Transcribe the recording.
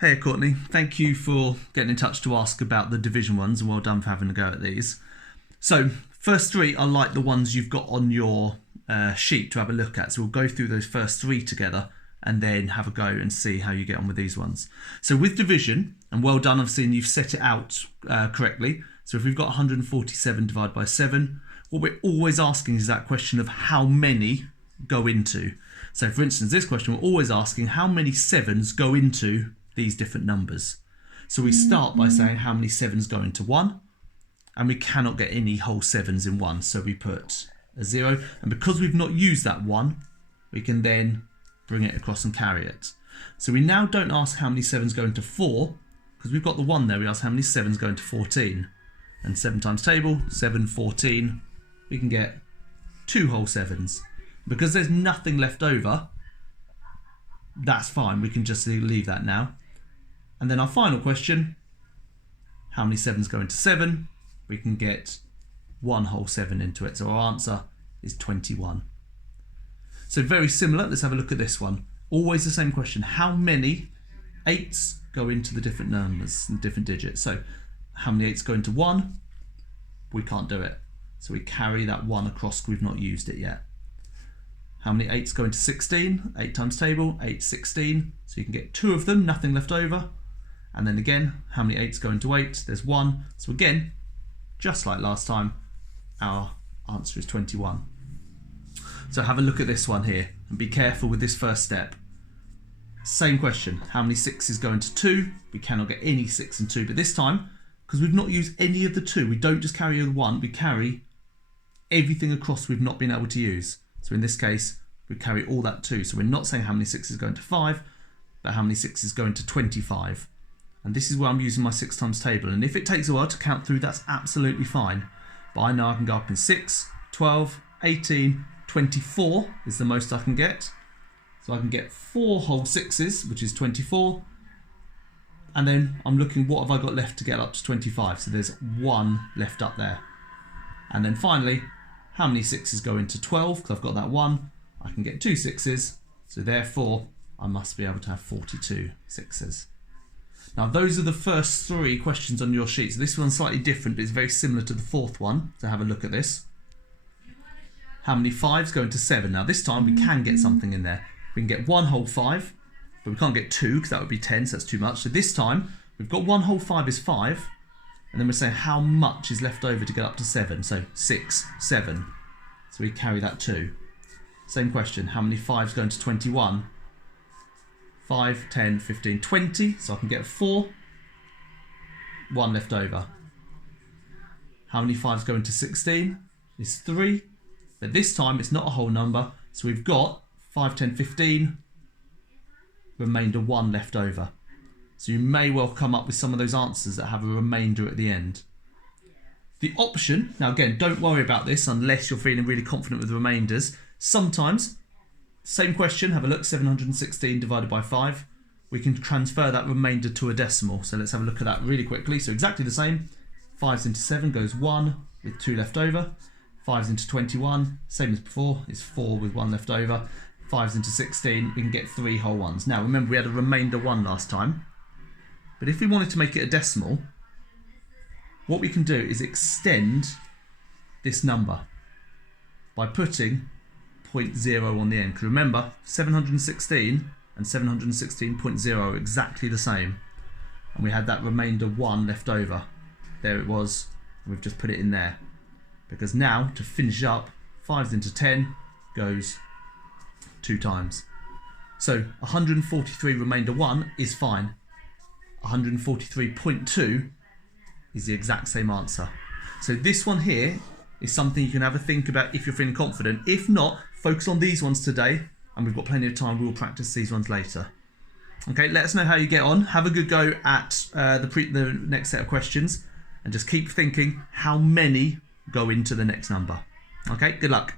Hey Courtney, thank you for getting in touch to ask about the division ones, and well done for having a go at these. So, first three are like the ones you've got on your sheet to have a look at. So we'll go through those first three together and then have a go and see how you get on with these ones. So with division, and well done, I've seen you've set it out correctly. So if we've got 147 divided by 7, what we're always asking is that question of how many go into. So for instance, this question, we're always asking how many 7s go into these different numbers. So we start by saying how many 7s go into 1, and we cannot get any whole 7s in 1, so we put a 0, and because we've not used that 1, we can then bring it across and carry it. So we now don't ask how many 7s go into 4, because we've got the 1 there. We ask how many 7s go into 14, and 7 times table, 7, 14, we can get 2 whole 7s. Because there's nothing left over, that's fine, we can just leave that now. And then our final question, how many 7s go into 7? We can get 1 whole 7 into it. So our answer is 21. So very similar. Let's have a look at this one. Always the same question. How many 8s go into the different numbers and different digits? So how many 8s go into 1? We can't do it. So we carry that 1 across because we've not used it yet. How many 8s go into 16? 8 times table, 8, 16. So you can get 2 of them, nothing left over. And then again, how many 8s go into 8? There's 1. So again, just like last time, our answer is 21. So have a look at this one here and be careful with this first step. Same question, how many 6s go into 2? We cannot get any 6 and 2, but this time, because we've not used any of the 2, we don't just carry the 1, we carry everything across we've not been able to use. So in this case, we carry all that 2. So we're not saying how many 6s go into 5, but how many 6s go into 25. And this is where I'm using my 6 times table. And if it takes a while to count through, that's absolutely fine. But I know I can go up in 6, 12, 18, 24 is the most I can get. So I can get 4 whole 6s, which is 24. And then I'm looking, what have I got left to get up to 25? So there's 1 left up there. And then finally, how many 6s go into 12? Because I've got that 1. I can get 2 6s. So therefore, I must be able to have 42 6s. Now, those are the first 3 questions on your sheet. So this one's slightly different, but it's very similar to the 4th one. So have a look at this. How many 5s go into 7? Now, this time we can get something in there. We can get 1 whole 5, but we can't get 2 because that would be 10, so that's too much. So this time, we've got 1 whole 5 is 5, and then we're saying how much is left over to get up to 7. So 6, 7. So we carry that 2. Same question, how many 5s go into 21? 5, 10, 15, 20. So I can get 4. 1 left over. How many 5s go into 16? Is 3. But this time it's not a whole number. So we've got 5, 10, 15. Remainder 1 left over. So you may well come up with some of those answers that have a remainder at the end. The option, now again, don't worry about this unless you're feeling really confident with the remainders. Sometimes, same question, have a look, 716 divided by 5. We can transfer that remainder to a decimal. So let's have a look at that really quickly. So exactly the same. 5s into 7 goes 1 with 2 left over. 5s into 21, same as before, is 4 with 1 left over. 5s into 16, we can get 3 whole 1s. Now remember, we had a remainder 1 last time. But if we wanted to make it a decimal, what we can do is extend this number by putting 0.0 on the end. Because remember, 716 and 716.0 are exactly the same. And we had that remainder 1 left over. There it was. We've just put it in there. Because now, to finish up, 5s into 10 goes 2 times. So 143 remainder 1 is fine. 143.2 is the exact same answer. So this one here is something you can have a think about if you're feeling confident. If not, focus on these ones today, and we've got plenty of time. We'll practice these ones later. Okay, let us know how you get on. Have a good go at the next set of questions, and just keep thinking how many go into the next number. Okay, good luck.